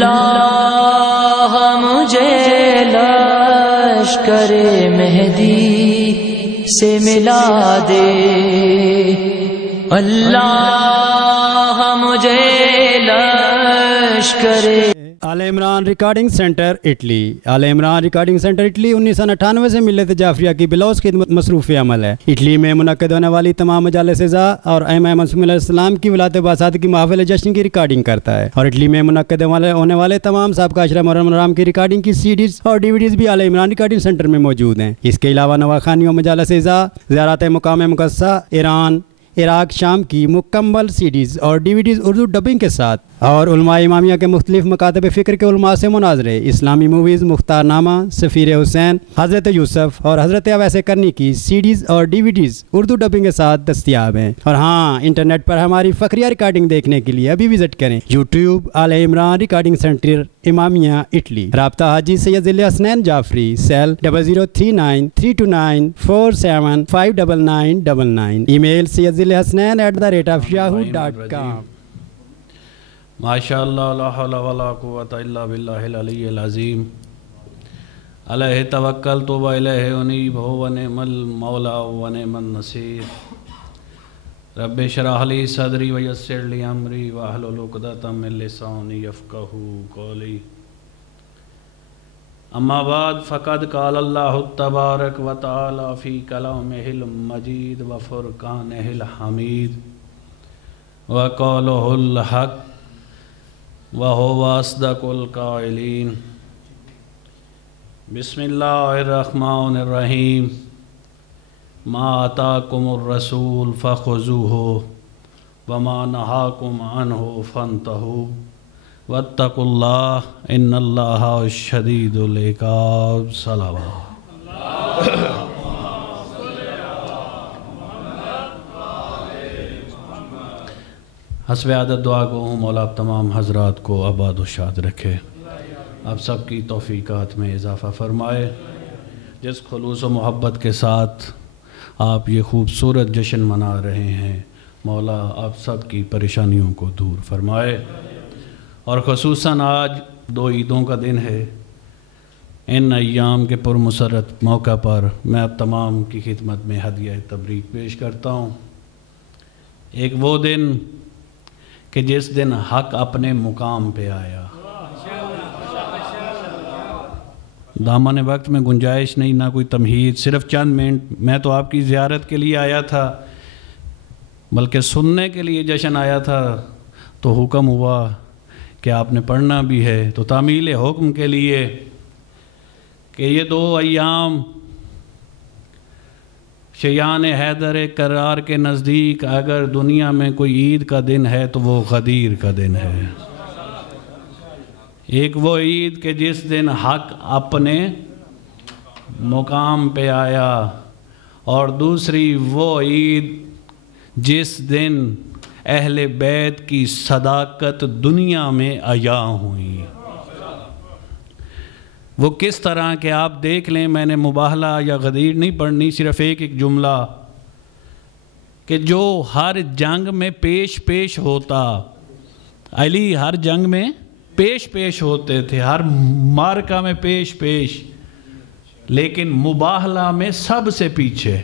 اللہ مجھے لشکر مہدی سے ملا دے، اللہ مجھے لشکر آل عمران ریکارڈنگ سینٹر اٹلی۔ آل عمران ریکارڈنگ سینٹر اٹلی 1998 سے ملت جعفریہ کی بلوز خدمت مصروف عمل ہے۔ اٹلی میں منعقد ہونے والی تمام مجالس ازاں اور ائمہ معصومین علیہ السلام کی ولادت باسات کی محافل جشن کی ریکارڈنگ کرتا ہے، اور اٹلی میں منعقد ہونے والے تمام سابقہ اشرا محرم الحرام کی ریکارڈنگ کی CDs اور DVDs بھی آل عمران ریکارڈنگ سینٹر میں موجود ہیں۔ اس کے علاوہ نواخانی و مجالس ازاں، زیارات مقام مقدسہ ایران، عراق، شام کی مکمل CDs اور DVDs اردو ڈبنگ کے ساتھ، اور علماء امامیہ کے مختلف مکاتب فکر کے علماء سے مناظرے، اسلامی موویز، مختار نامہ، سفیر حسین، حضرت یوسف اور حضرت اویس کرنی کی CDs اور DVDs اردو ڈبنگ کے ساتھ دستیاب ہیں۔ اور ہاں، انٹرنیٹ پر ہماری فقریہ ریکارڈنگ دیکھنے کے لیے ابھی وزٹ کریں YouTube آل عمران ریکارڈنگ سینٹر امامیہ اٹلی۔ رابطہ حاجی سید ذل حسنین جعفری، سیل 00393294759999، ای میل syedzilhasnain@yahoo.com۔ ماشاء اللہ لا حول ولا قوة الا باللہ العلی العظیم، علیہ توکلت و الیہ انیب و نعم المولا و نعم النصیر، رب اشرح لی صدری ویسر لی امری واحلل عقدۃ من لسانی یفقہوا قولی۔ اما بعد فقد قال اللہ تبارک و تعالی فی کلامہ المجید و فرقانہ الحمید و قولہ الحق وَهُوَ أَصْدَقُ الْقَائِلِينَ۔ بسم اللہ الرحمن الرحیم، ما آتاکم الرسول فخذوہ وما نہاکم عنہ فانتہوا واتقوا اللہ ان اللہ شدید العقاب۔ صلوات۔ حسب عادت دعا گو ہوں، مولا آپ تمام حضرات کو آباد و شاد رکھے، آپ سب کی توفیقات میں اضافہ فرمائے۔ جس خلوص و محبت کے ساتھ آپ یہ خوبصورت جشن منا رہے ہیں، مولا آپ سب کی پریشانیوں کو دور فرمائے۔ اور خصوصاً آج 2 عیدوں کا دن ہے، ان ایام کے پرمسرت موقع پر میں اب تمام کی خدمت میں ہدیہ تبریک پیش کرتا ہوں۔ ایک وہ دن کہ جس دن حق اپنے مقام پہ آیا، دامن وقت میں گنجائش نہیں، نہ کوئی تمہید، صرف چند منٹ۔ میں تو آپ کی زیارت کے لیے آیا تھا، بلکہ سننے کے لیے جشن آیا تھا، تو حکم ہوا کہ آپ نے پڑھنا بھی ہے، تو تعمیل حکم کے لیے کہ یہ 2 ایام شیان حیدر کرار کے نزدیک اگر دنیا میں کوئی عید کا دن ہے تو وہ غدیر کا دن ہے۔ ایک وہ عید کہ جس دن حق اپنے مقام پہ آیا، اور دوسری وہ عید جس دن اہل بیت کی صداقت دنیا میں عیاں ہوئی۔ وہ کس طرح کہ آپ دیکھ لیں، میں نے مباہلہ یا غدیر نہیں پڑھنی، صرف ایک جملہ کہ جو ہر جنگ میں پیش ہوتا، علی ہر جنگ میں پیش ہوتے تھے، ہر مارکہ میں پیش، لیکن مباہلہ میں سب سے پیچھے۔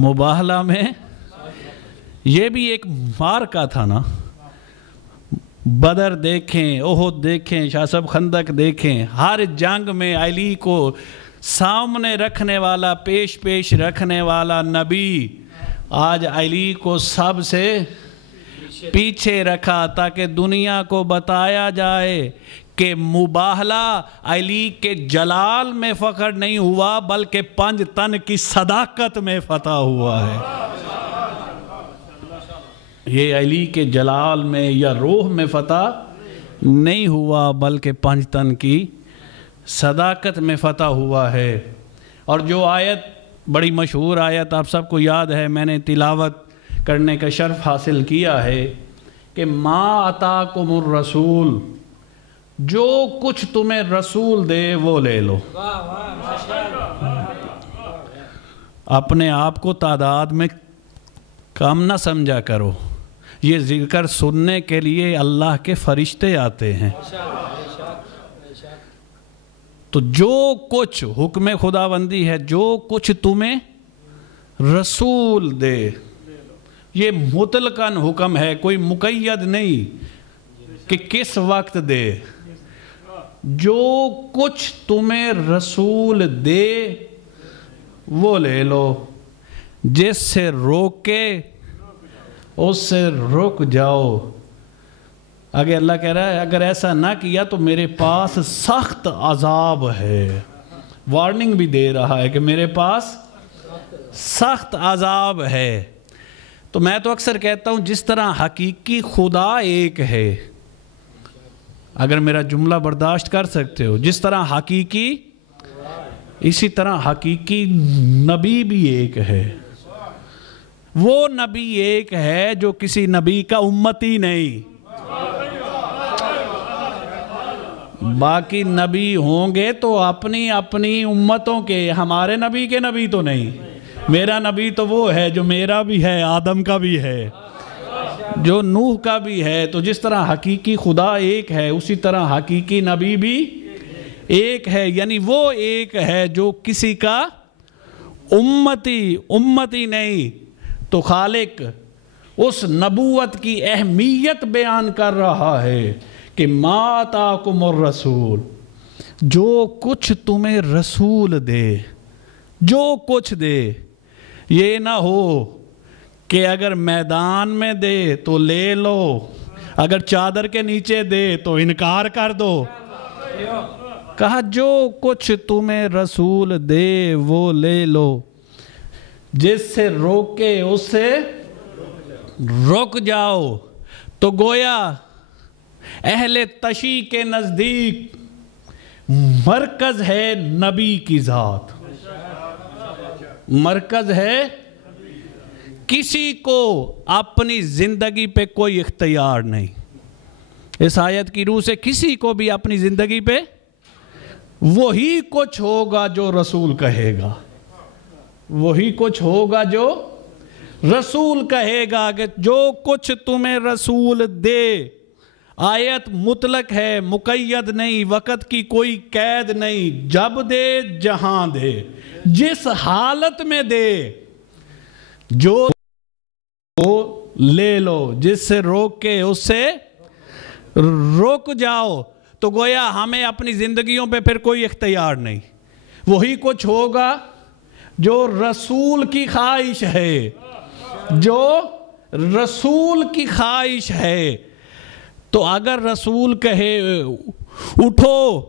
مباہلہ میں یہ بھی ایک مارکہ تھا نا، بدر دیکھیں، احد دیکھیں، شاسب خندق دیکھیں، ہر جنگ میں علی کو سامنے رکھنے والا، پیش رکھنے والا نبی آج علی کو سب سے پیچھے رکھا، تاکہ دنیا کو بتایا جائے کہ مباہلہ علی کے جلال میں فخر نہیں ہوا، بلکہ 5 تن کی صداقت میں فتح ہوا ہے۔ یہ علی کے جلال میں یا روح میں فتح نہیں ہوا، بلکہ 5 تن کی صداقت میں فتح ہوا ہے۔ اور جو آیت بڑی مشہور آیت آپ سب کو یاد ہے، میں نے تلاوت کرنے کا شرف حاصل کیا ہے کہ ما آتاکم الرسول، جو کچھ تمہیں رسول دے وہ لے لو۔ اپنے آپ کو تعداد میں کم نہ سمجھا کرو، یہ ذکر سننے کے لیے اللہ کے فرشتے آتے ہیں۔ تو جو کچھ حکم خداوندی ہے، جو کچھ تمہیں رسول دے، یہ مطلقاً حکم ہے، کوئی مقید نہیں کہ کس وقت دے۔ جو کچھ تمہیں رسول دے وہ لے لو، جس سے روکے اس سے رک جاؤ۔ آگے اللہ کہہ رہا ہے اگر ایسا نہ کیا تو میرے پاس سخت عذاب ہے۔ وارننگ بھی دے رہا ہے کہ میرے پاس سخت عذاب ہے۔ تو میں تو اکثر کہتا ہوں جس طرح حقیقی خدا ایک ہے، اگر میرا جملہ برداشت کر سکتے ہو، جس طرح حقیقی، اسی طرح حقیقی نبی بھی ایک ہے۔ وہ نبی ایک ہے جو کسی نبی کا امتی نہیں۔ باقی نبی ہوں گے تو اپنی اپنی امتوں کے، ہمارے نبی کے نبی تو نہیں۔ میرا نبی تو وہ ہے جو میرا بھی ہے، آدم کا بھی ہے، جو نوح کا بھی ہے۔ تو جس طرح حقیقی خدا ایک ہے، اسی طرح حقیقی نبی بھی ایک ہے، یعنی وہ ایک ہے جو کسی کا امتی نہیں۔ تو خالق اس نبوت کی اہمیت بیان کر رہا ہے کہ ما آتاکم الرسول، جو کچھ تمہیں رسول دے، جو کچھ دے، یہ نہ ہو کہ اگر میدان میں دے تو لے لو، اگر چادر کے نیچے دے تو انکار کر دو۔ کہا جو کچھ تمہیں رسول دے وہ لے لو، جس سے روکے اس سے رک جاؤ۔ تو گویا اہل تشیع کے نزدیک مرکز ہے نبی کی ذات، مرکز ہے، کسی کو اپنی زندگی پہ کوئی اختیار نہیں۔ اس آیت کی روح سے کسی کو بھی اپنی زندگی پہ وہی کچھ ہوگا جو رسول کہے گا، وہی کچھ ہوگا جو رسول کہے گا، کہ جو کچھ تمہیں رسول دے۔ آیت مطلق ہے، مقید نہیں، وقت کی کوئی قید نہیں، جب دے جہاں دے، جس حالت میں دے، جو لے لو، جس سے روک کے اس سے رک جاؤ۔ تو گویا ہمیں اپنی زندگیوں پہ پھر کوئی اختیار نہیں، وہی کچھ ہوگا جو رسول کی خواہش ہے، جو رسول کی خواہش ہے۔ تو اگر رسول کہے اٹھو،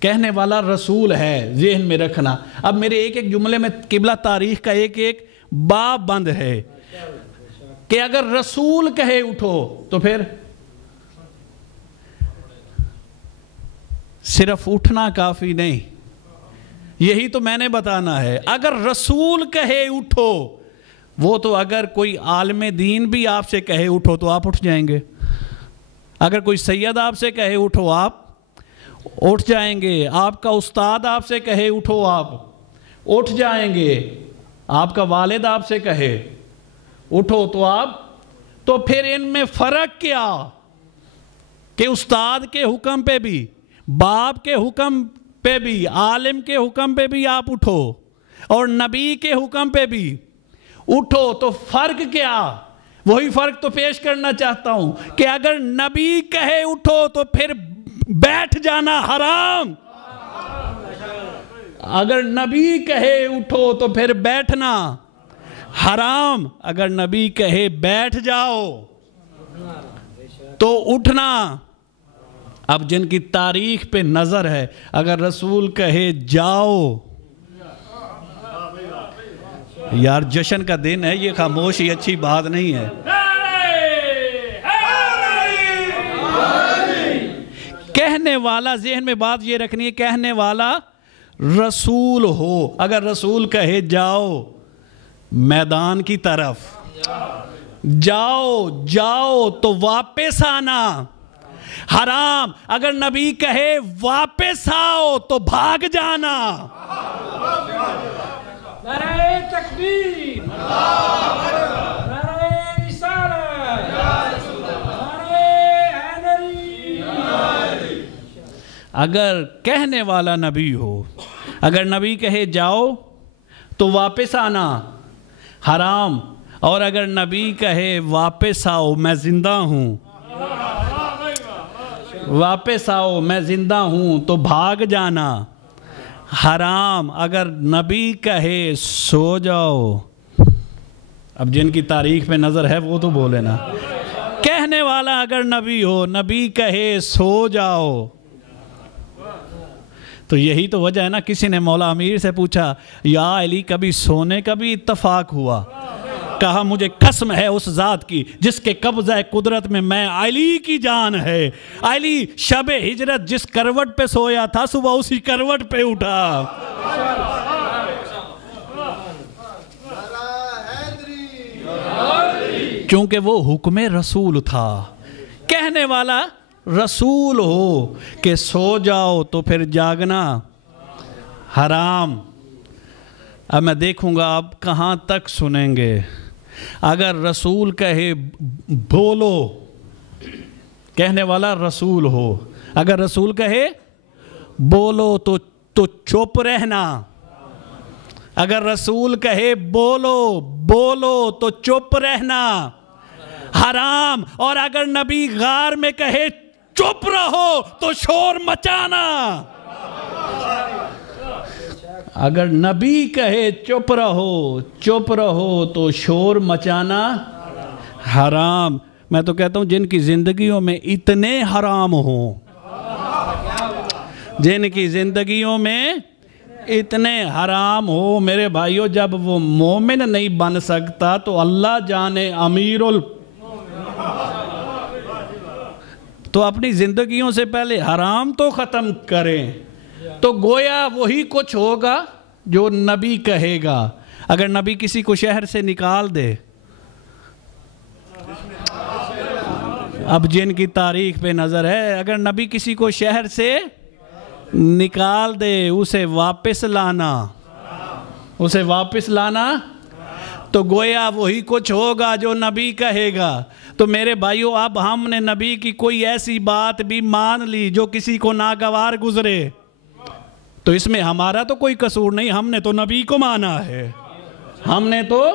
کہنے والا رسول ہے، ذہن میں رکھنا۔ اب میرے ایک ایک جملے میں قبلہ تاریخ کا ایک ایک باب بند ہے کہ اگر رسول کہے اٹھو تو پھر صرف اٹھنا کافی نہیں، یہی تو میں نے بتانا ہے۔ اگر رسول کہے اٹھو، وہ تو اگر کوئی عالم دین بھی آپ سے کہے اٹھو تو آپ اٹھ جائیں گے، اگر کوئی سید آپ سے کہے اٹھو آپ اٹھ جائیں گے، آپ کا استاد آپ سے کہے اٹھو آپ اٹھ جائیں گے، آپ کا والد آپ سے کہے اٹھو تو آپ، تو پھر ان میں فرق کیا کہ استاد کے حکم پہ بھی، باپ کے حکم پہ بھی، عالم کے حکم پہ بھی آپ اٹھو اور نبی کے حکم پہ بھی اٹھو، تو فرق کیا؟ وہی فرق تو پیش کرنا چاہتا ہوں کہ اگر نبی کہے اٹھو تو پھر بیٹھ جانا حرام، اگر نبی کہے اٹھو تو پھر بیٹھنا حرام، اگر نبی کہے بیٹھ جاؤ تو اٹھنا۔ اب جن کی تاریخ پہ نظر ہے، اگر رسول کہے جاؤ، یار جشن کا دن ہے، یہ خاموشی اچھی بات نہیں ہے۔ کہنے والا، ذہن میں بات یہ رکھنی ہے، کہنے والا رسول ہو، اگر رسول کہے جاؤ میدان کی طرف، جاؤ تو واپس آنا حرام، اگر نبی کہے واپس آؤ تو بھاگ جانا۔ نعرہ تکبیر، نعرہ رسالت۔ اگر کہنے والا نبی ہو، اگر نبی کہے جاؤ تو واپس آنا حرام، اور اگر نبی کہے واپس آؤ میں زندہ ہوں، واپس آؤ میں زندہ ہوں تو بھاگ جانا حرام۔ اگر نبی کہے سو جاؤ، اب جن کی تاریخ پہ نظر ہے وہ تو بولے نا، کہنے والا اگر نبی ہو، نبی کہے سو جاؤ، تو یہی تو وجہ ہے نا۔ کسی نے مولا امیر سے پوچھا یا علی کبھی سونے کا بھی اتفاق ہوا؟ کہا مجھے قسم ہے اس ذات کی جس کے قبضہ قدرت میں علی کی جان ہے، علی شب ہجرت جس کروٹ پہ سویا تھا صبح اسی کروٹ پہ اٹھا۔ کیونکہ وہ حکم رسول تھا، کہنے والا رسول ہو کہ سو جاؤ تو پھر جاگنا حرام۔ اب میں دیکھوں گا آپ کہاں تک سنیں گے۔ اگر رسول کہے بولو، کہنے والا رسول ہو، اگر رسول کہے بولو تو چپ رہنا، اگر رسول کہے بولو تو چپ رہنا حرام، اور اگر نبی غار میں کہے چپ رہو تو شور مچانا۔ اگر نبی کہے چپ رہو تو شور مچانا حرام۔ میں تو کہتا ہوں جن کی زندگیوں میں اتنے حرام ہوں، جن کی زندگیوں میں اتنے حرام ہو، میرے بھائیو جب وہ مومن نہیں بن سکتا تو اللہ جانے تو اپنی زندگیوں سے پہلے حرام تو ختم کریں، تو گویا وہی کچھ ہوگا جو نبی کہے گا۔ اگر نبی کسی کو شہر سے نکال دے، اب جن کی تاریخ پہ نظر ہے، اگر نبی کسی کو شہر سے نکال دے اسے واپس لانا تو گویا وہی کچھ ہوگا جو نبی کہے گا۔ تو میرے بھائیو اب ہم نے نبی کی کوئی ایسی بات بھی مان لی جو کسی کو ناگوار گزرے تو اس میں ہمارا تو کوئی قصور نہیں، ہم نے تو نبی کو مانا ہے، ہم نے تو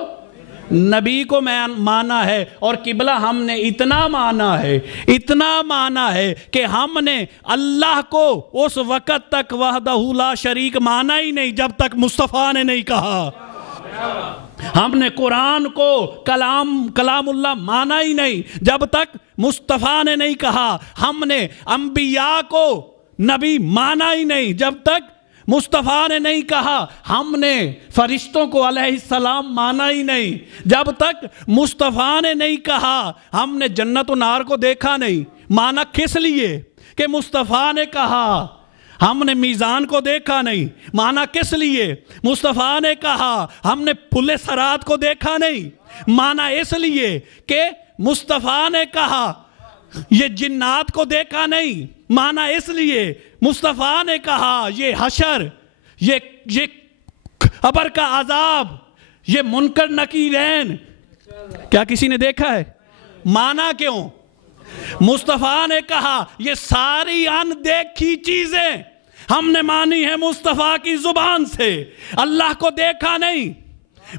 نبی کو مانا ہے، اور قبلہ ہم نے اتنا مانا ہے کہ ہم نے اللہ کو اس وقت تک وحدہ لا شریک مانا ہی نہیں جب تک مصطفیٰ نے نہیں کہا۔ ہم نے قرآن کو کلام اللہ مانا ہی نہیں جب تک مصطفیٰ نے نہیں کہا۔ ہم نے انبیاء کو نبی مانا ہی نہیں جب تک مصطفیٰ نے نہیں کہا۔ ہم نے فرشتوں کو علیہ السلام مانا ہی نہیں جب تک مصطفیٰ نے نہیں کہا۔ ہم نے جنت و نار کو دیکھا نہیں، مانا کس لیے کہ مصطفیٰ نے کہا۔ ہم نے میزان کو دیکھا نہیں، مانا کس لیے مصطفیٰ نے کہا۔ ہم نے پل صراط کو دیکھا نہیں، مانا اس لیے کہ مصطفیٰ نے کہا۔ یہ جنات کو دیکھا نہیں، مانا اس لیے مصطفیٰ نے کہا۔ یہ حشر، یہ قبر کا عذاب، یہ منکر نکیرین کیا کسی نے دیکھا ہے؟ مانا کیوں؟ مصطفیٰ نے کہا۔ یہ ساری اندیکھی چیزیں ہم نے مانی ہے مصطفیٰ کی زبان سے۔ اللہ کو دیکھا نہیں،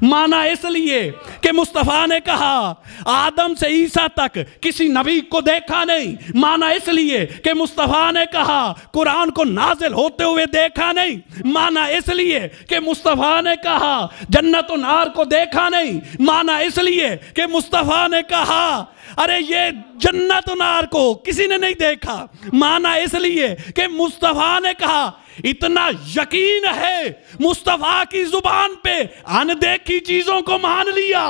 مانا اس لیے کہ مصطفیٰ نے کہا۔ آدم سے عیسیٰ تک کسی نبی کو دیکھا نہیں، مانا اس لیے کہ مصطفیٰ نے کہا۔ قرآن کو نازل ہوتے ہوئے دیکھا نہیں، مانا اس لیے کہ مصطفیٰ نے کہا۔ جنت و نار کو دیکھا نہیں، مانا اس لیے کہ مصطفیٰ نے کہا۔ ارے یہ جنت و نار کو کسی نے نہیں دیکھا، مانا اس لیے کہ مصطفیٰ نے کہا۔ اتنا یقین ہے مصطفیٰ کی زبان پہ، اندیکھی چیزوں کو مان لیا۔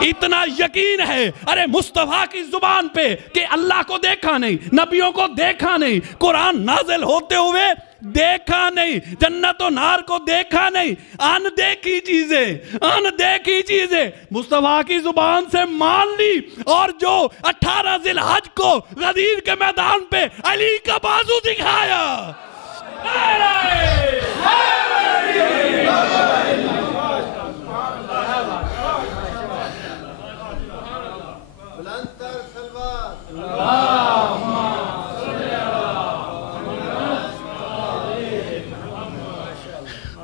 اتنا یقین ہے ارے مصطفیٰ کی زبان پہ کہ اللہ کو دیکھا نہیں، نبیوں کو دیکھا نہیں، قرآن نازل ہوتے ہوئے دیکھا نہیں، جنت و نار کو دیکھا نہیں، اندیکھی چیزیں مصطفیٰ کی زبان سے مان لی۔ اور جو 18 ذی الحج کو غدیر کے میدان پہ علی کا بازو دکھایا،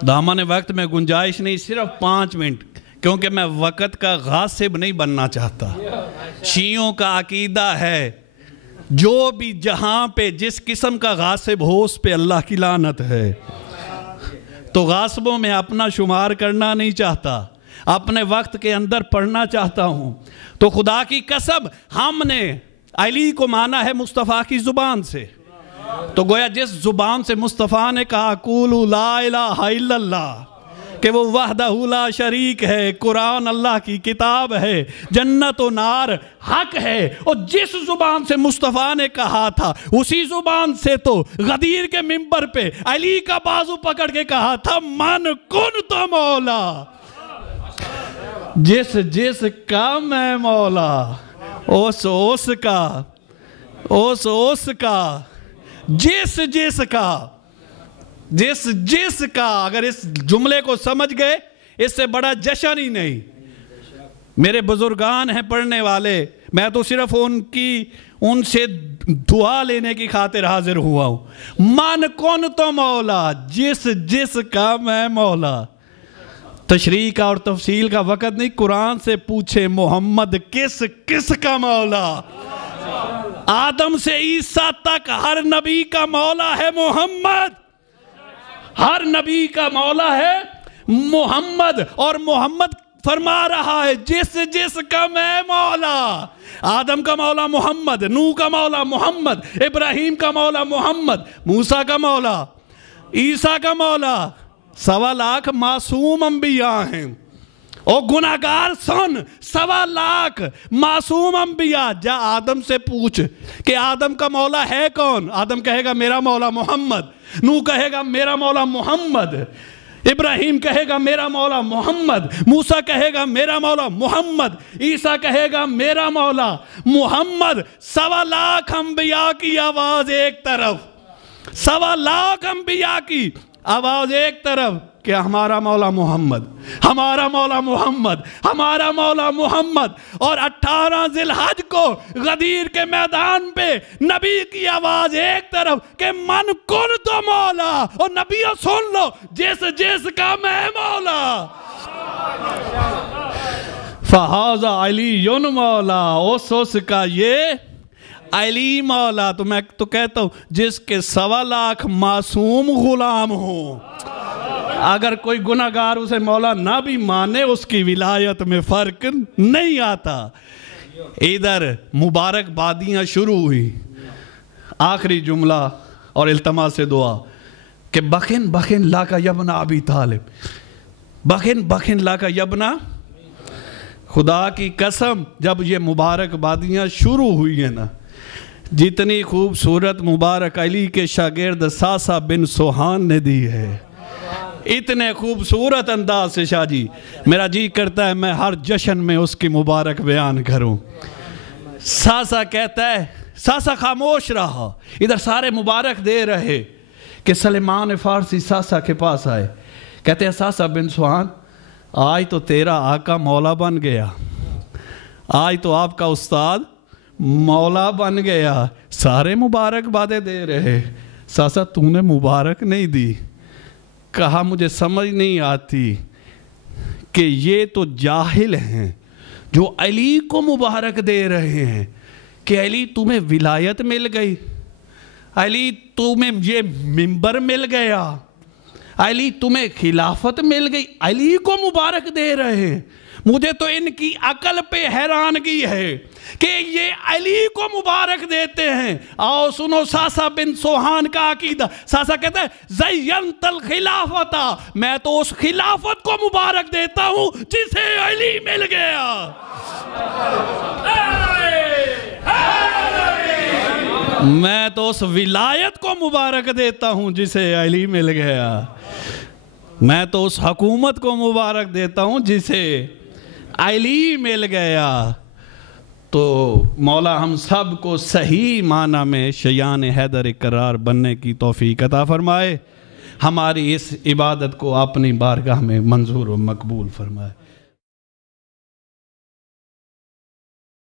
دامن وقت میں گنجائش نہیں، صرف 5 منٹ، کیونکہ میں وقت کا غاصب نہیں بننا چاہتا۔ شیعوں کا عقیدہ ہے جو بھی جہاں پہ جس قسم کا غاصب ہو اس پہ اللہ کی لعنت ہے۔ تو غاصبوں میں اپنا شمار کرنا نہیں چاہتا، اپنے وقت کے اندر پڑھنا چاہتا ہوں۔ تو خدا کی قسم ہم نے علی کو مانا ہے مصطفیٰ کی زبان سے، تو گویا جس زبان سے مصطفیٰ نے کہا قولوا لا الہ الا اللہ، کہ وہ وحدہ لا شریک ہے، قرآن اللہ کی کتاب ہے، جنت و نار حق ہے، اور جس زبان سے مصطفیٰ نے کہا تھا اسی زبان سے تو غدیر کے منبر پہ علی کا بازو پکڑ کے کہا تھا من کنت مولا، جس کا میں مولا، اس کا جس کا اگر اس جملے کو سمجھ گئے اس سے بڑا جشن ہی نہیں۔ میرے بزرگان ہیں پڑھنے والے، میں تو صرف ان سے دعا لینے کی خاطر حاضر ہوا ہوں۔ من کنت مولا، جس کا میں مولا۔ تشریح کا اور تفصیل کا وقت نہیں، قرآن سے پوچھے محمد کس کا مولا؟ آدم سے عیسیٰ تک ہر نبی کا مولا ہے محمد، ہر نبی کا مولا ہے محمد، اور محمد فرما رہا ہے جس کا میں مولا۔ آدم کا مولا محمد، نوح کا مولا محمد، ابراہیم کا مولا محمد، موسیٰ کا مولا، عیسیٰ کا مولا۔ 1.25 لاکھ معصوم انبیاء ہیں، او گناہگار سن، 1.25 لاکھ معصوم انبیاء۔ جا آدم سے پوچھ کہ آدم کا مولا ہے کون؟ آدم کہے گا میرا مولا محمد، نوح کہے گا میرا مولا محمد، ابراہیم کہے گا میرا مولا محمد، موسیٰ کہے گا میرا مولا محمد، عیسیٰ کہے گا میرا مولا محمد۔ 1.25 لاکھ انبیاء کی آواز ایک طرف، 1.25 لاکھ انبیاء کی آواز ایک طرف کہ ہمارا مولا محمد، ہمارا مولا محمد، ہمارا مولا محمد۔ اور 18 ذی الحج کو غدیر کے میدان پہ نبی کی آواز ایک طرف کہ من کنت مولا، اور نبیوں سن لو جس کا میں مولا۔ فہذا علی مولا، اس کا یہ علی مولا۔ تو میں تو کہتا ہوں جس کے 1.25 لاکھ معصوم غلام ہوں، اگر کوئی گناہگار اسے مولا نہ بھی مانے اس کی ولایت میں فرق نہیں آتا۔ ادھر مبارک بادیاں شروع ہوئی، آخری جملہ اور التماس سے دعا کہ بخن لاکا یبنا ابی طالب، بخن لاکا یبنا۔ خدا کی قسم جب یہ مبارک بادیاں شروع ہوئی ہیں نا، جتنی خوبصورت مبارک علی کے شاگرد ساسا بن سوہان نے دی ہے، اتنے خوبصورت انداز سے شاہ جی میرا جی کرتا ہے میں ہر جشن میں اس کی مبارک بیان کروں۔ ساسا کہتا ہے، ساسا خاموش رہا، ادھر سارے مبارک دے رہے کہ سلیمان فارسی ساسا کے پاس آئے، کہتے ہیں ساسا بن سوہان آج تو تیرا آقا مولا بن گیا، آج تو آپ کا استاد مولا بن گیا، سارے مبارک باتیں دے رہے، ساسا تو نے مبارک نہیں دی۔ کہا مجھے سمجھ نہیں آتی کہ یہ تو جاہل ہیں جو علی کو مبارک دے رہے ہیں کہ علی تمہیں ولایت مل گئی، علی تمہیں یہ منبر مل گیا، علی تمہیں خلافت مل گئی، علی کو مبارک دے رہے ہیں۔ مجھے تو ان کی عقل پہ حیرانگی ہے کہ یہ علی کو مبارک دیتے ہیں۔ آؤ سنو ساسا بن سوہان کا عقیدہ۔ ساسا کہتا ہے زینت الخلافت، میں تو اس خلافت کو مبارک دیتا ہوں جسے علی مل گیا۔ میں تو اس ولایت کو مبارک دیتا ہوں جسے علی مل گیا، میں تو اس حکومت کو مبارک دیتا ہوں جسے علی مل گیا۔ تو مولا ہم سب کو صحیح معنی میں شیان حیدر اقرار بننے کی توفیق عطا فرمائے، ہماری اس عبادت کو اپنی بارگاہ میں منظور و مقبول فرمائے۔